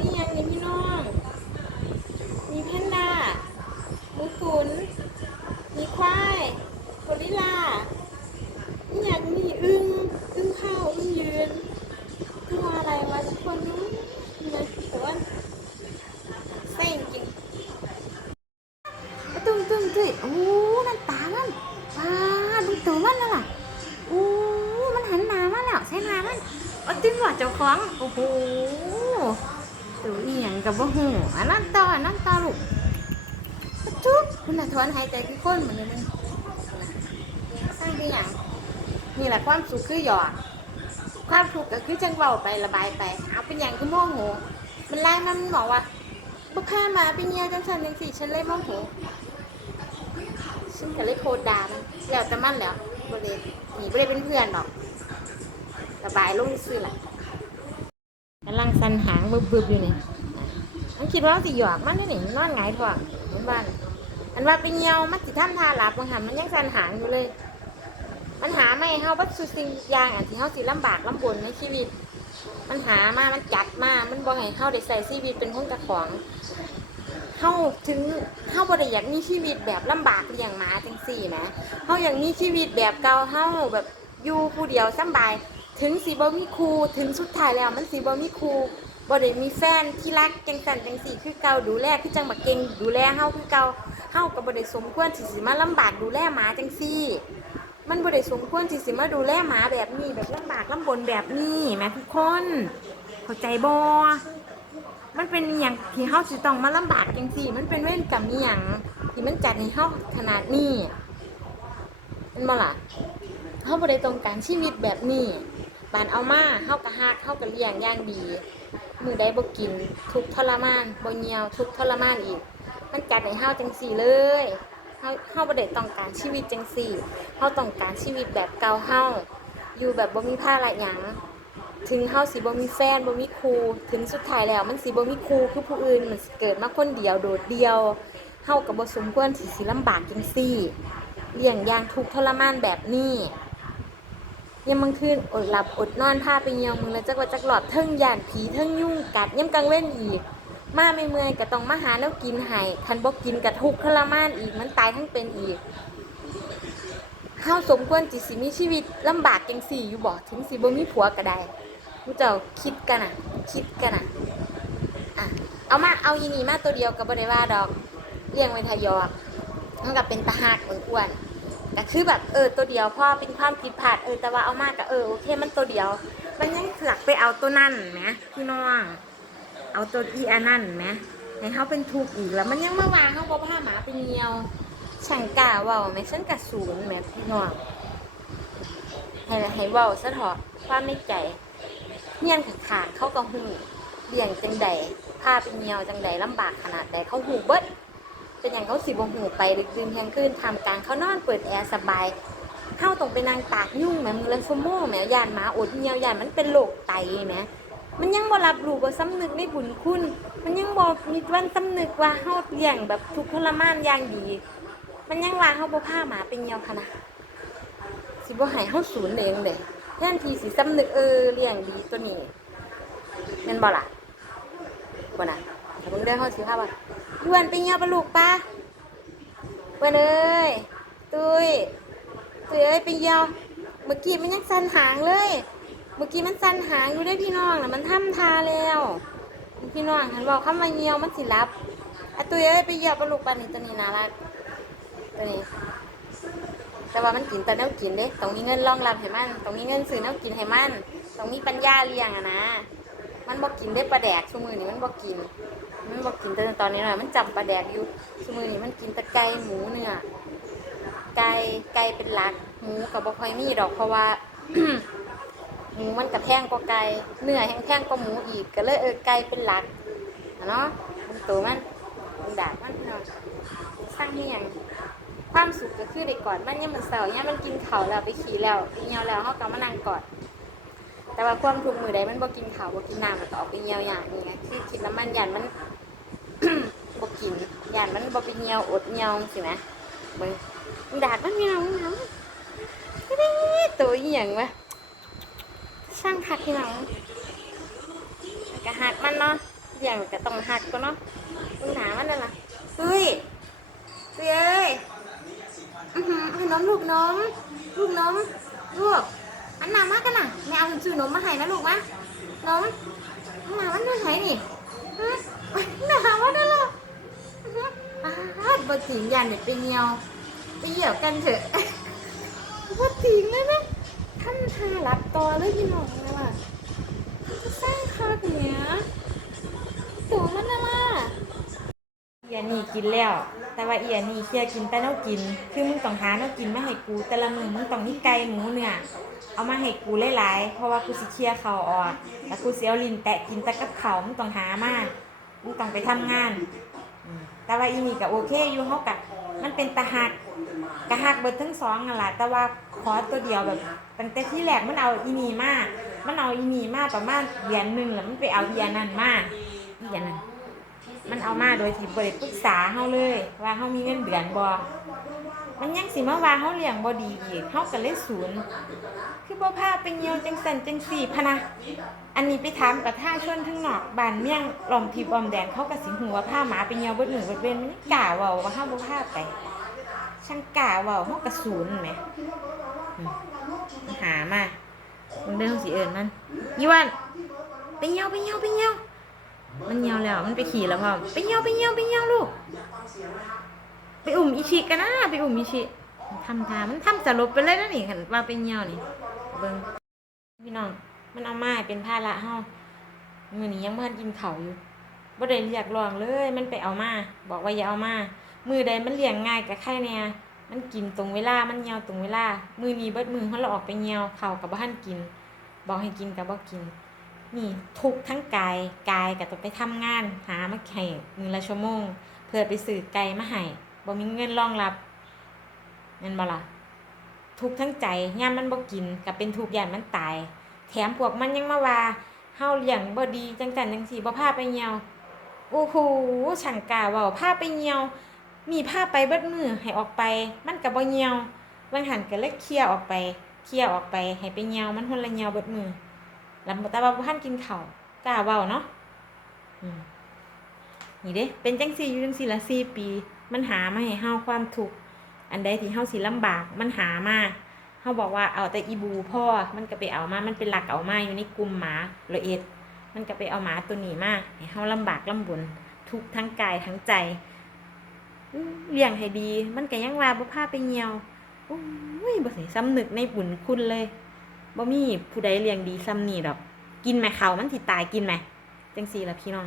อีหยังนี่พี่น้อง มีแพนด้าหมูขุน มีควายโกริลลาอีหยังมีอึ้งอึ้งเข้าอึ้งยืนตัวอะไรวะทุกคนนู้นเนี่ยแต่ว่าเส้นจริงตุ้มตุ้มตุ้ยโอ้นั่นตามันว้าดูตัวมันแล้วล่ะโอ้มันหันหน้ามาแล้วใช่หน้ามันอาติ้งหว่าเจ้าของ โอ้โห ตัวอีหยังกับบ่หูอันนั้นต่ออันนั้นต่อลูกอะจุ๊บคุณน่ะถอนหายใจคือคนเหมือนเลยมันสร้างที่หยังนี่แหละความสุขคือหยอดความทุกข์ก็คือจังเบาไประบายไป เอาเป็นอย่างคือโมโหมันไล่มันบอกว่าบุกข้ามาเป็นเงียจังสันจังสี่ฉันเลยโมโหฉันก็เลยโทษด่ามันแล้วแต่มันแล้วบริหนีบริเป็นเพื่อนหรอกระบายลงซื่อแหละ สันหางบึบๆอยู่นี่มันคิดว่ามันสิหยอกมันนี่นี่มันอนหงายท้องเหมือนบ้านอันว่าเป็นเงียวมันสิท่านทาหลับมันหันมันยังสันหางอยู่เลย มันหาไม่เฮาบัดสุสิ่งอย่างอันที่เฮาสิลำบากลำบนในชีวิต มันหามามันจัดมามันบ่ให้เฮาได้ใส่ชีวิตเป็นของเจ้าของเฮาถึงเฮาบ่ได้อยากมีชีวิตแบบลำบากเลี้ยงหมาจังซี่นะเฮาอยากมีชีวิตแบบเก่าเฮาแบบอยู่ผู้เดียวสำบาย ถึงสิบ่มีครูถึงสุดท้ายแล้วมันสิบ่มีครูบ่ได้มีแฟนที่รักจังสันจังสีคือเก่าดูแลคือจังบักเก่งดูแลเฮาคือเก่าเฮาก็บ่ได้สมควรที่สิมาลำบากดูแลหมาจังซี่มันบ่ได้สมควรที่สิมาดูแลหมาแบบนี้แบบลำบากลำบนแบบนี้แหม่ทุกคนเข้าใจบ่มันเป็นอย่างที่เฮาสิต้องมาลำบากจังซี่มันเป็นเวรกรรมอหย่างที่มันจัดให้เฮาขนาดนี้เป็นบ่ล่ะเฮาบ่ได้ต้องการชีวิตแบบนี้ บานเอามาเฮาก็ฮักเฮาก็เลี้ยงอย่างดี มือใดบ่กิน ทุกทรมานบ่เหี่ยวทุกทรมานอีก มันจัดให้เฮาจังซี่เลยเฮาเฮาบ่ได้ต้องการชีวิตจังซี่เฮาต้องการชีวิตแบบเก่าเฮาอยู่แบบบ่มีภาระหยังถึงเฮาสิบ่มีแฟนบ่มีครูถึงสุดท้ายแล้วมันสิบ่มีครูคือผู้อื่นมันสิเกิดมาคนเดียวโดดเดียวเฮาก็บ่สมควรที่สิลำบากจังซี่เลี้ยงอย่างทุกทรมานแบบนี้ ยามกลางคืนอดหลับอดนอนพาไปเหี่ยวมือแล้วจักว่าจักหลอดเทิงย่านผีเทิงยุ่งกัดยามกลางเว้นอีก มาไม่เมื่อยก็ต้องมาหาแล้วกินให้คันบ่กินก็ทุกข์ทรมานอีกมันตายทั้งเป็นอีกเฮาสมควรจิสิมีชีวิตลำบากจังสี่อยู่บ่ถึงสิบ่มีผัวก็ได้มูเจ้าคิดกันน่ะ คิดกันน่ะอะเอามาเอาอีนี่มาตัวเดียวก็บ่ได้ว่าดอกเลี้ยงไว้ทยอกมันก็เป็นตาหักอ้วนๆ ก็คือแบบเออตัวเดียวพอเป็นความผิดพลาดเออแต่ว่าเอามาก็เออโอเคมันตัวเดียว มันยังเสือกไปเอาตัวนั่นแหมพี่น้องเอาตัวอีอันนั่นแหมให้เขาเป็นทุกข์อีกแล้ว มันยังมาวางเขาบ่พาหมาเป็นเงียวฉันกล้าว้าไหมฉันกะสูงแหมพี่น้องให้ให้ว้าซะเถอะความในใจเงียนขาขาดเขาก็หูเลี้ยงจังใดพาเป็นเงียวจังใดลำบากขนาดใดเขาหูเบิด เป็นอย่างเขาสิบ่หูไปดึกดื่นเที่ยงคืนทำกลางเขานอนเปิดแอร์สบายเฮาต้องไปนั่งตากยุ่งแหมมือละชั่วโมงแหมยานหมาอดเหี่ยวยานมันเป็นโรคไตแหมมันยังบ่รับรู้บ่สำนึกในบุญคุณ มันยังบ่มีวันสำนึกว่าเฮาเลี้ยงแบบทุกข์ทรมานอย่างดี มันยังว่าเฮาบ่พาหมาไปเหี่ยวค่ะนะสิบ่ให้เฮาสูญเองเด้แทนที่สิสำนึกเออเลี้ยงดีตัวนี้แม่นบ่ล่ะบ่น่ะ ถ้าเบิ่งได้อเฮาสิพาว่าอ้วนไปเหี่ยวปลูกปะอ้วนเอ้ยตุ้ยตุ้ยเอ้ยไปเหี่ยวเมื่อกี้มันยังสั่นหางเลย เมื่อกี้มันสั่นหางอยู่ได้พี่น้องนะมันทำทาแล้ว พี่น้องหันบอกคำว่าเหี่ยวมันสิรับอะตุ้ยเอ้ยไปเหี่ยวปลูกปะนี่ตัวนี้น่ารักตัวนี้แต่ว่ามันกินแต่แนวกินเด้ต้องมีเงินรองรับให้มันต้องมีเงินซื้อแนวกินให้มันต้องมีปัญญาเลี้ยงอะนะ มันบอกกินได้ปลาแดกชั่วมือนี่มันบอกกิน มันบอกกินแต่ตอนนี้หน่อยมันจับปลาแดกอยู่ชั่วมือนี่มันกินต่ไก่หมูเนื้อไก่ไก่เป็นหลักหมูกับบ่ค่อยมีดอกเพราะว่าหมูมันกับแพงกว่าไก่เนื้อแห้งแพงกว่าหมูอีกก็เลยเออไก่เป็นหลักเนาะมันตัวมันมันดาบมันพี่น้องสร้างที่ยังความสุขก็คือได้กอดมันยังมันเสาร์เนี่ยมันกินเขาแล้วไปขี่แล้วไปเหี่ยวแล้วเขาก็มานั่งกอด แต่ว่าความทุกข์มือใดมันบ่กินข้าวบ่กินน้ำมันก็ออกไปเหี่ยวอย่างนี้ไงคือกินแล้วมันหยันมันบ่กินหยันมันบ่ไปเหี่ยวอดเหี่ยวสินะมึงมึงดาดมันเหี่ยวมึงทำไม่ได้ตัวอีหยังวะช่างคักพี่น้องก็หักมันเนาะอย่างก็ต้องหักก็เนาะมึงหนามันนั่นล่ะเฮ้ยเฮ้ยอือหือให้น้องลูกน้องลูกน้องลูก อันหนามากกันน่ะแม่เอาซื้อนมมาให้นะลูกมะนมอันหนามันด้วยไหนนี่ฮะหนามันนั่นล่ะอื้อหืออ้าวบะถิงยันเนี่ยไปเหี่ยวไปเหี่ยวกันเถอะบะถิงเลยนะท่านทารับต่อเลยพี่น้องเลยว่ะจะสร้างคาเนี้ยตัวมันน่ะล่ะเอียนี่กินแล้วแต่ว่าเอียนี่เคียกินแต่เนากิน คือมึงต้องหาเน่ากินมาให้กูแต่ละมือมึงต้องมีไก่หมูเนื้อเอามาให้กูหลายๆเพราะว่ากูสิเคียเขาออกแล้วกูเสิเอาลิ้นแตะกินแต่กับเขามึงต้องหามามึงต้องไปทำงาน แต่ว่าอีนี่ก็โอเคอยู่เฮากะมันเป็นตาหักกะหักเบิดทั้งสองนั่นแหละแต่ว่าขอตัวเดียวแบบตั้งแต่ที่แรกมันเอาอีนี่มามันเอาอีนี่มาประมาณเดือนหนึ่งแล้วมันไปเอาเอียนั่นมาอีกอย่างนั้น มันเอามาโดยที่บริปรึกษาเฮาเลย ว่าเฮามีเงินเดือนบ่มันยังสิมาว่าเฮาเลี้ยงบ่ดีอีกเฮาก็เลยศูนย์คือบ่พาไปเหี่ยวจังสันจังสี่พะนะอันนี้ไปถามกับท่าชนทั้งนอกบ้านเมี่ยงหลอมทิพย์อมแดงเขาก็สิหูว่าพาหมาไปเหี่ยวเบิดหนึ่งเบิดเว้นมันกล้าเว้าว่าเฮาบ่พาไปช่างกล้าเว้าเฮาก็ศูนย์แหมหามามึงเด้อสิเอิ้นมันยี่วันไปเหี่ยวไปเหี่ยวไปเหี่ยว มันเหี่ยวแล้ว มันไปขี่แล้วพ่อไปเหี่ยวไปเหี่ยวไปเหี่ยวลูก ไปอุ่มอิชิกันนะไปอุ่มอิชิทำทามันทำสลบไปเลยนะนี่ขันว่าไปเหี่ยวนี่เบิ่งพี่น้อง มันเอามาเป็นภาระเฮามือนี้ยังบ่ทันกินเขาอยู่บ่ได้เรียกร้องเลย มันไปเอามา บอกว่าอย่าเอามา มือใดมันเลี้ยงง่ายกับใครแน่มันกินตรงเวลา มันเหี่ยวตรงเวลา มือนี้เบิดมือเฮาเราออกไปเหี่ยวข้าก็บ่ทันกิน บอกให้กินก็บ่กิน นี่ทุกทั้งกายกายก็ต้องไปทำงาน หามาให้มือละชั่วโมง เพื่อไปซื้อไก่มาให้บ่มีเงินรองรับเงินบ่ละทุกทั้งใจยามมันบ่กินก็เป็นทุกอย่างมันตาย แถมพวกมันยังมาว่าเฮาเลี้ยงบ่ดีจังจันจังซี่บ่พาไปเหี่ยวโอ้โหช่งกาว้าพาไปเหี่ยว มีพาไปเบิดมือให้ออกไป มันก็บ่เหี่ยวบางหันก็เลยเคลียร์ออกไปเคลียร์ออกไปให้ไปเหี่ยวมันคนละเหี่ยวเบิดมือ แล้วแต่ว่าบ่ทันกินข้าวกล้าเว้าเนาะอืมนี่เด้เป็นจังซี่อยู่จังซี่ละสี่ปี มันหามาให้เฮาความทุกข์อันใดที่เฮาสิลำบากมันหามาเฮาบอกว่าเอาแต่อีบูพ่อมันก็ไปเอามา มันเป็นหลักเอามาอยู่ในกลุ่มหมาละเอียดมันก็ไปเอาหมาตัวนี้มาให้เฮาลำบากลำบนทุกทั้งกายทั้งใจอื้อเลี้ยงให้ดี มันก็ยังว่าบ่พาไปเหี่ยวโอ้ยบ่สิสำนึกในบุญคุณเลย บ่มีผู้ใดเลี้ยงดีซ้ำนี่ดอก กินไหมเขามันสิตายกินไหมจังซี่ละพี่น้อง